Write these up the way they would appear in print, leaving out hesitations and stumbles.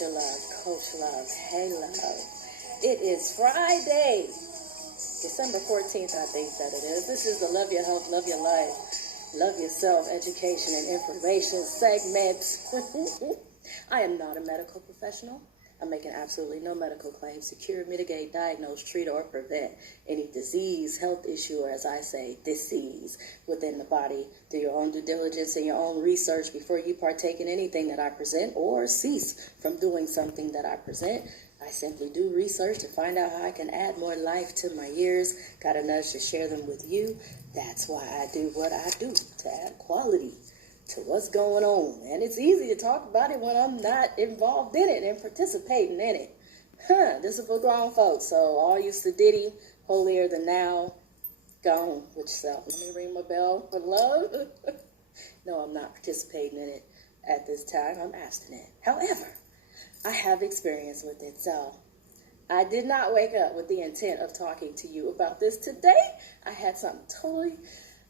Teacher Love, Coach Love, hey love. It is Friday, December 14th, I think that it is. This is the Love Your Health, Love Your Life, Love Yourself, Education and Information segment. I am not a medical professional. I'm making absolutely no medical claims to cure, mitigate, diagnose, treat, or prevent any disease, health issue, or as I say, disease within the body. Do your own due diligence and your own research before you partake in anything that I present or cease from doing something that I present. I simply do research to find out how I can add more life to my years. Got a nudge to share them with you. That's why I do what I do, to add quality to what's going on. And it's easy to talk about it when I'm not involved in it and participating in it. This is for grown folks. So all you Diddy, holier than now, gone with yourself. Let me ring my bell for love. No, I'm not participating in it at this time. I'm abstinent. However, I have experience with it. So I did not wake up with the intent of talking to you about this today. I had something totally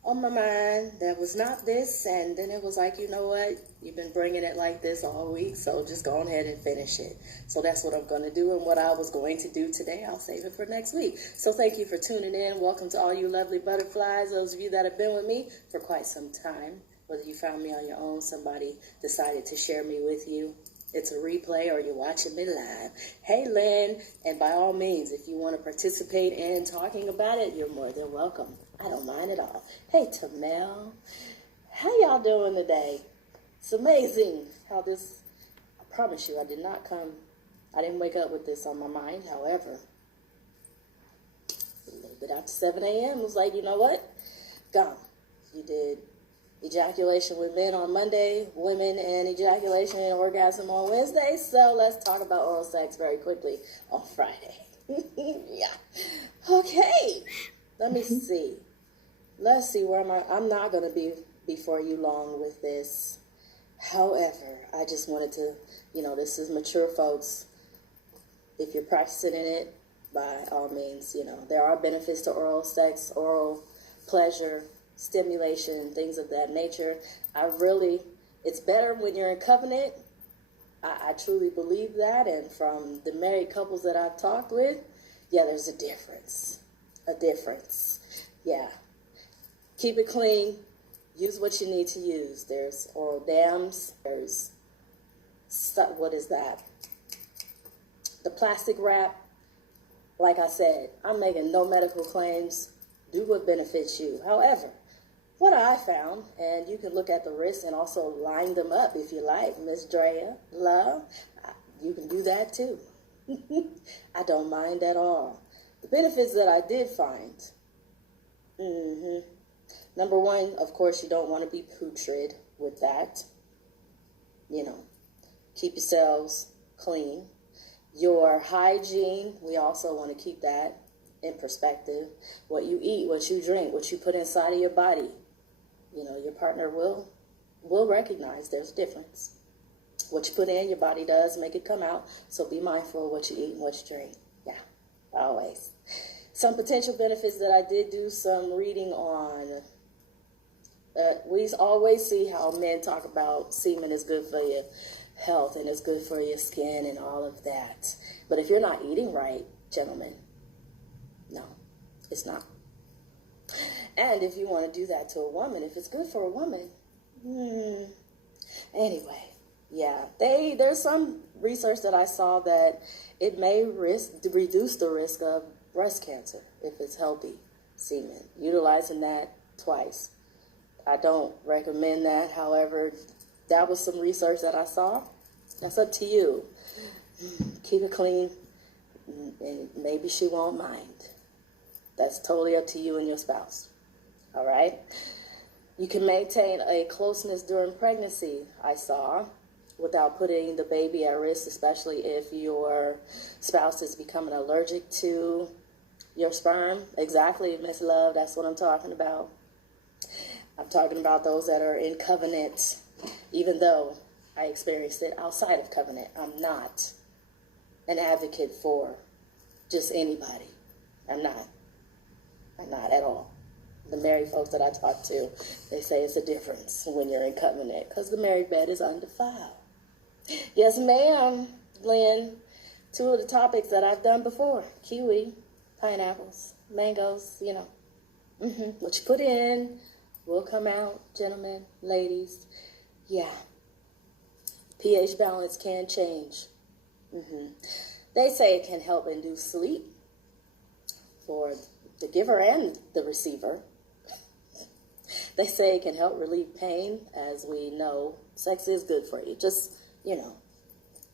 on my mind that was not this, and then it was like, you know what, you've been bringing it like this all week, so just go ahead and finish it. So that's what I'm going to do, and what I was going to do today, I'll save it for next week. So thank you for tuning in. Welcome to all you lovely butterflies, those of you that have been with me for quite some time. Whether you found me on your own, somebody decided to share me with you, it's a replay, or you're watching me live. Hey, Lynn, and by all means, if you want to participate in talking about it, you're more than welcome. I don't mind at all. Hey, Tamel, how y'all doing today? It's amazing how this, I promise you, I didn't wake up with this on my mind. However, a little bit after 7 a.m., was like, you know what? Gone. You did ejaculation with men on Monday, women and ejaculation and orgasm on Wednesday. So let's talk about oral sex very quickly on Friday. Yeah. Okay. Let me see. Let's see, where am I? I'm not going to be before you long with this. However, I just wanted to, this is mature folks. If you're practicing in it, by all means, there are benefits to oral sex, oral pleasure, stimulation, things of that nature. It's better when you're in covenant. I truly believe that. And from the married couples that I've talked with, yeah, there's a difference. Yeah. Keep it clean. Use what you need to use. There's oral dams. There's, what is that? The plastic wrap. Like I said, I'm making no medical claims. Do what benefits you. However, what I found, and you can look at the wrists and also line them up if you like, Miss Drea, love, you can do that too. I don't mind at all. The benefits that I did find, number one, of course, you don't want to be putrid with that. Keep yourselves clean. Your hygiene, we also want to keep that in perspective. What you eat, what you drink, what you put inside of your body. Your partner will recognize there's a difference. What you put in, your body does make it come out. So be mindful of what you eat and what you drink. Yeah, always. Some potential benefits that I did do some reading on. We always see how men talk about semen is good for your health and it's good for your skin and all of that. But if you're not eating right, gentlemen, no, it's not. And if you want to do that to a woman, if it's good for a woman, anyway, yeah. There's some research that I saw that it may reduce the risk of breast cancer if it's healthy semen. Utilizing that twice. I don't recommend that. However, that was some research that I saw. That's up to you. Keep it clean, and maybe she won't mind. That's totally up to you and your spouse. All right? You can maintain a closeness during pregnancy, I saw, without putting the baby at risk, especially if your spouse is becoming allergic to your sperm. Exactly, Miss Love, that's what I'm talking about. I'm talking about those that are in covenant, even though I experienced it outside of covenant. I'm not an advocate for just anybody. I'm not at all. The married folks that I talk to, they say it's a difference when you're in covenant because the married bed is undefiled. Yes, ma'am. blend two of the topics that I've done before. Kiwi, pineapples, mangoes, What you put in will come out, gentlemen, ladies. Yeah. pH balance can change. They say it can help induce sleep for the giver and the receiver. They say it can help relieve pain. As we know, sex is good for you. Just,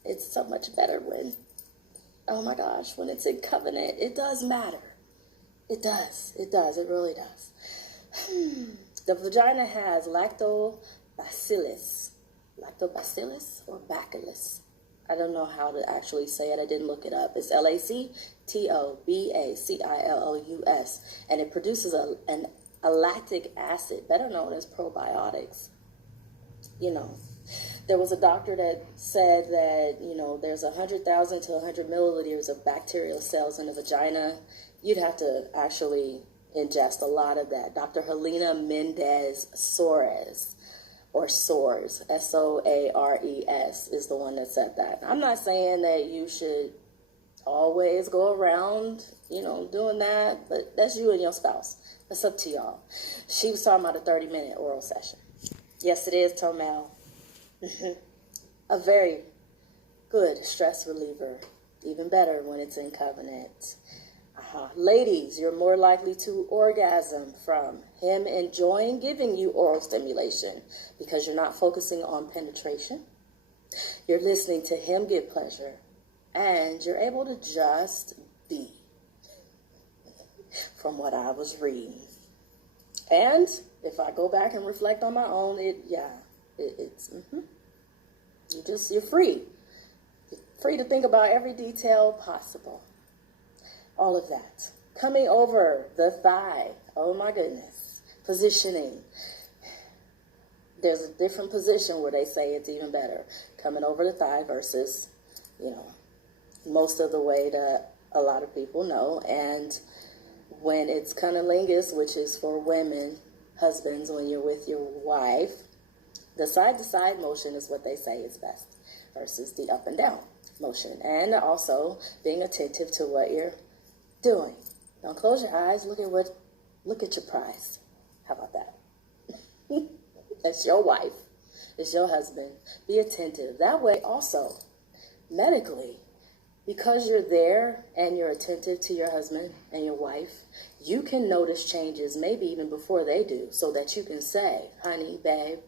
it's so much better when, oh my gosh, when it's in covenant. It does matter. It does. It really does. The vagina has lactobacillus. Lactobacillus or bacillus? I don't know how to actually say it. I didn't look it up. It's lactobacillus, and it produces an lactic acid, better known as probiotics. There was a doctor that said that, there's 100,000 to 100 milliliters of bacterial cells in the vagina. You'd have to actually ingest a lot of that. Dr. Helena Mendez Soares, or Soares, Soares, is the one that said that. I'm not saying that you should always go around, doing that, but that's you and your spouse. That's up to y'all. She was talking about a 30-minute oral session. Yes, it is, Tomel. A very good stress reliever. Even better when it's in covenant. Ladies, you're more likely to orgasm from him enjoying giving you oral stimulation because you're not focusing on penetration. You're listening to him get pleasure, and you're able to just be, from what I was reading. And if I go back and reflect on my own, you're free. You're free to think about every detail possible. All of that. Coming over the thigh. Oh my goodness. Positioning. There's a different position where they say it's even better. Coming over the thigh versus, most of the way that a lot of people know. And when it's cunnilingus, which is for women, husbands, when you're with your wife, the side-to-side motion is what they say is best versus the up and down motion. And also being attentive to what you're doing. Don't close your eyes. Look at your prize. How about that? That's your wife. It's your husband. Be attentive. That way also, medically, because you're there and you're attentive to your husband and your wife, you can notice changes maybe even before they do, so that you can say, honey, babe,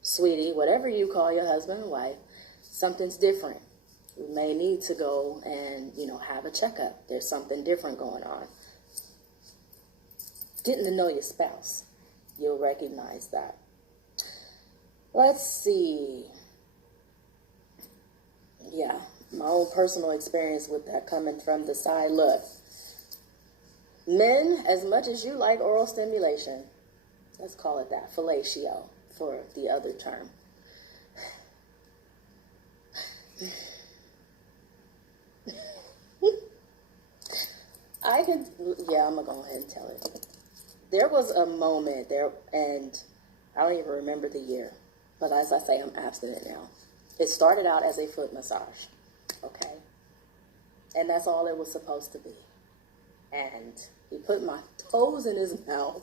sweetie, whatever you call your husband and wife, something's different. We may need to go and, have a checkup. There's something different going on. Getting to know your spouse. You'll recognize that. Let's see. Yeah, my own personal experience with that coming from the side. Look, men, as much as you like oral stimulation, let's call it that, fellatio for the other term. I'm going to go ahead and tell it. There was a moment there, and I don't even remember the year, but as I say, I'm abstinent now. It started out as a foot massage, okay? And that's all it was supposed to be. And he put my toes in his mouth.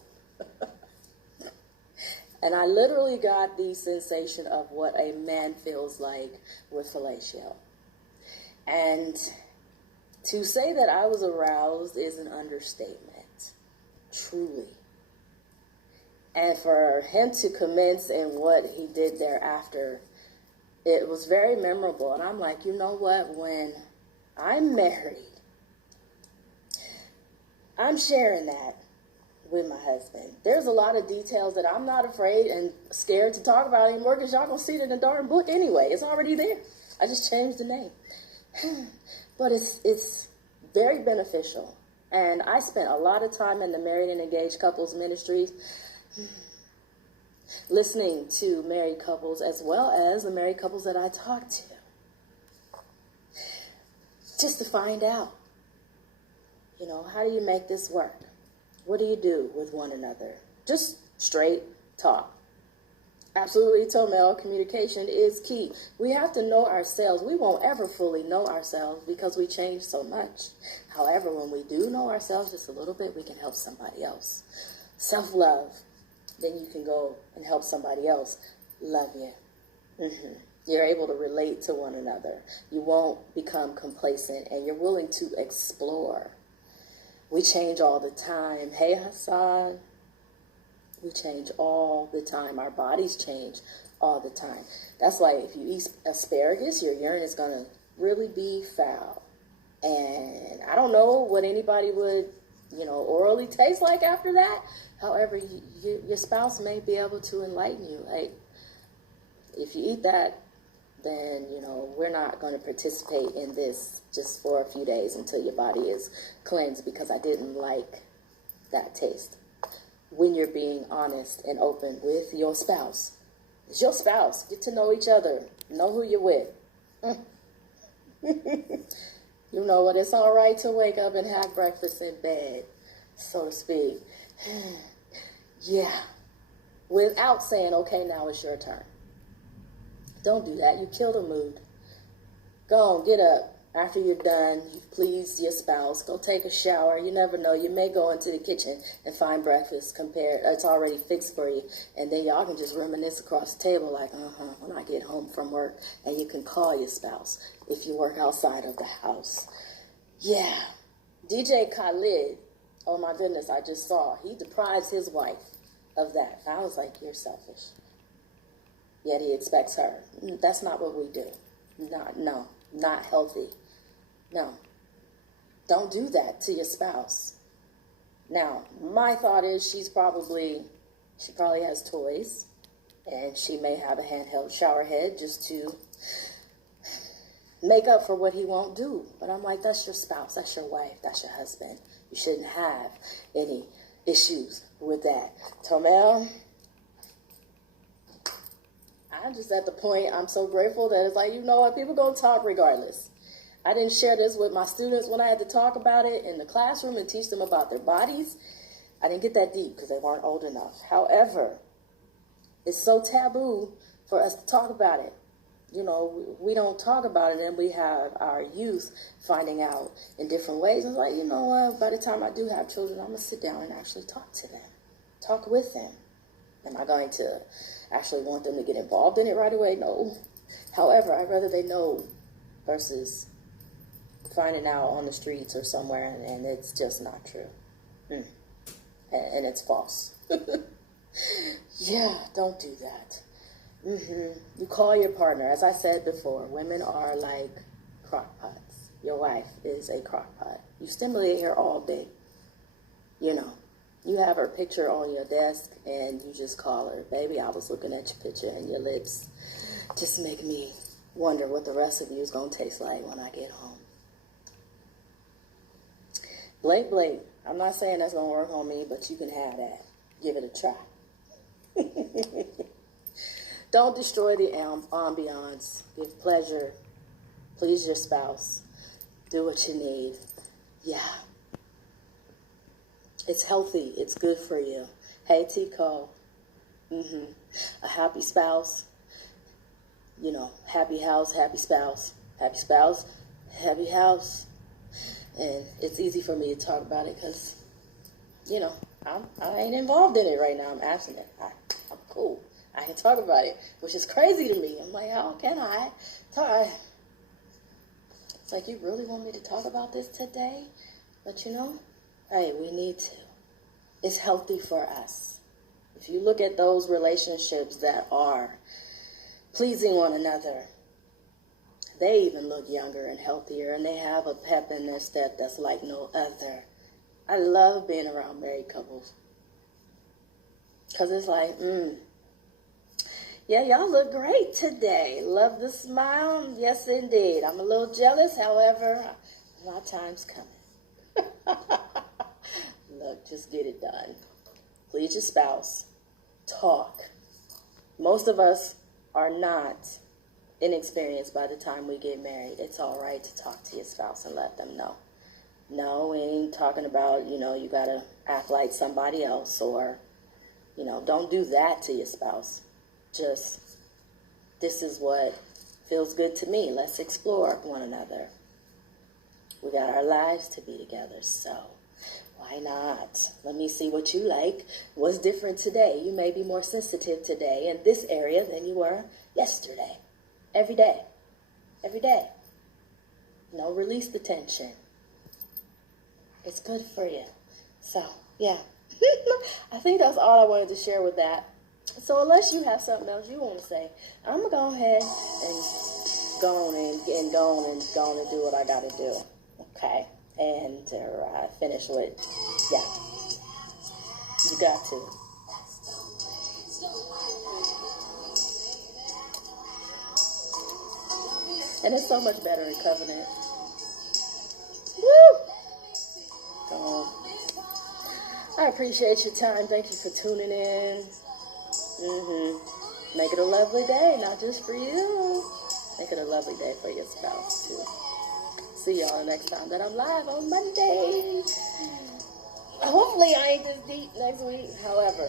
And I literally got the sensation of what a man feels like with fellatio. And to say that I was aroused is an understatement, truly. And for him to commence in what he did thereafter, it was very memorable. And I'm like, you know what? When I'm married, I'm sharing that with my husband. There's a lot of details that I'm not afraid and scared to talk about anymore, because y'all gonna see it in the darn book anyway. It's already there. I just changed the name. But it's very beneficial. And I spent a lot of time in the married and engaged couples ministries listening to married couples as well as the married couples that I talked to, just to find out, how do you make this work? What do you do with one another? Just straight talk. Absolutely, Tomel. Communication is key. We have to know ourselves. We won't ever fully know ourselves because we change so much. However, when we do know ourselves just a little bit, we can help somebody else. Self-love. Then you can go and help somebody else love you. You're able to relate to one another. You won't become complacent, and you're willing to explore. We change all the time. Hey, Hassan. We change all the time. Our bodies change all the time. That's why if you eat asparagus, your urine is going to really be foul. And I don't know what anybody would, orally taste like after that. However, your spouse may be able to enlighten you. Like, if you eat that, then, we're not going to participate in this just for a few days until your body is cleansed because I didn't like that taste. When you're being honest and open with your spouse. It's your spouse. Get to know each other. Know who you're with. You know what? It's all right to wake up and have breakfast in bed, so to speak. Yeah. Without saying, okay, now it's your turn. Don't do that. You kill the mood. Go on, get up. After you're done, you please your spouse. Go take a shower. You never know. You may go into the kitchen and find breakfast it's already fixed for you. And then y'all can just reminisce across the table like, when I get home from work. And you can call your spouse if you work outside of the house. Yeah. DJ Khalid, oh my goodness, I just saw. He deprives his wife of that. I was like, you're selfish. Yet he expects her. That's not what we do. Not healthy. No. Don't do that to your spouse. Now, my thought is she probably has toys, and she may have a handheld shower head just to make up for what he won't do. But I'm like, that's your spouse, that's your wife, that's your husband. You shouldn't have any issues with that. Tomel, I'm just at the point, I'm so grateful that it's like, you know what, people gonna talk regardless. I didn't share this with my students when I had to talk about it in the classroom and teach them about their bodies. I didn't get that deep because they weren't old enough. However, it's so taboo for us to talk about it. We don't talk about it, and we have our youth finding out in different ways. And it's like, you know what, by the time I do have children, I'm going to sit down and actually talk to them, talk with them. Am I going to actually want them to get involved in it right away? No. However, I'd rather they know versus finding out on the streets or somewhere and it's just not true. And it's false. Yeah, don't do that. You call your partner. As I said before, women are like crock pots. Your wife is a crock pot. You stimulate her all day. You have her picture on your desk and you just call her, baby, I was looking at your picture and your lips just make me wonder what the rest of you is going to taste like when I get home. Blake, I'm not saying that's going to work on me, but you can have that. Give it a try. Don't destroy the ambiance. Give pleasure. Please your spouse. Do what you need. Yeah. It's healthy. It's good for you. Hey, Tico. A happy spouse. Happy house, happy spouse. Happy spouse, happy house. And it's easy for me to talk about it because, I ain't involved in it right now. I'm abstinent. I'm cool. I can talk about it, which is crazy to me. I'm like, how can I talk? It's like, you really want me to talk about this today? But hey, we need to. It's healthy for us. If you look at those relationships that are pleasing one another, they even look younger and healthier, and they have a pep in their step that's like no other. I love being around married couples. Because it's like, yeah, y'all look great today. Love the smile. Yes, indeed. I'm a little jealous. However, my time's coming. Look, just get it done. Please your spouse. Talk. Most of us are not inexperienced by the time we get married. It's all right to talk to your spouse and let them know. No, we ain't talking about, you got to act like somebody else or, don't do that to your spouse. just, this is what feels good to me. Let's explore one another. We got our lives to be together, so why not? Let me see what you like. What's different today? You may be more sensitive today in this area than you were yesterday. Every day. Every day. No, release the tension. It's good for you. So, yeah. I think that's all I wanted to share with that. So unless you have something else you want to say, I'm going to go ahead and go on and do what I got to do. Okay? And finish with, yeah. You got to. And it's so much better in covenant. Woo! Come on. I appreciate your time. Thank you for tuning in. Make it a lovely day, not just for you. Make it a lovely day for your spouse, too. See y'all next time that I'm live on Monday. Hopefully I ain't this deep next week. However,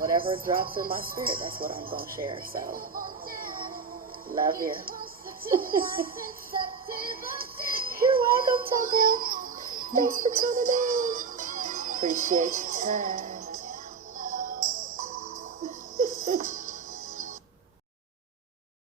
whatever drops in my spirit, that's what I'm going to share. So, love you. You're welcome, Tokyo. Thanks for tuning in. Appreciate your time.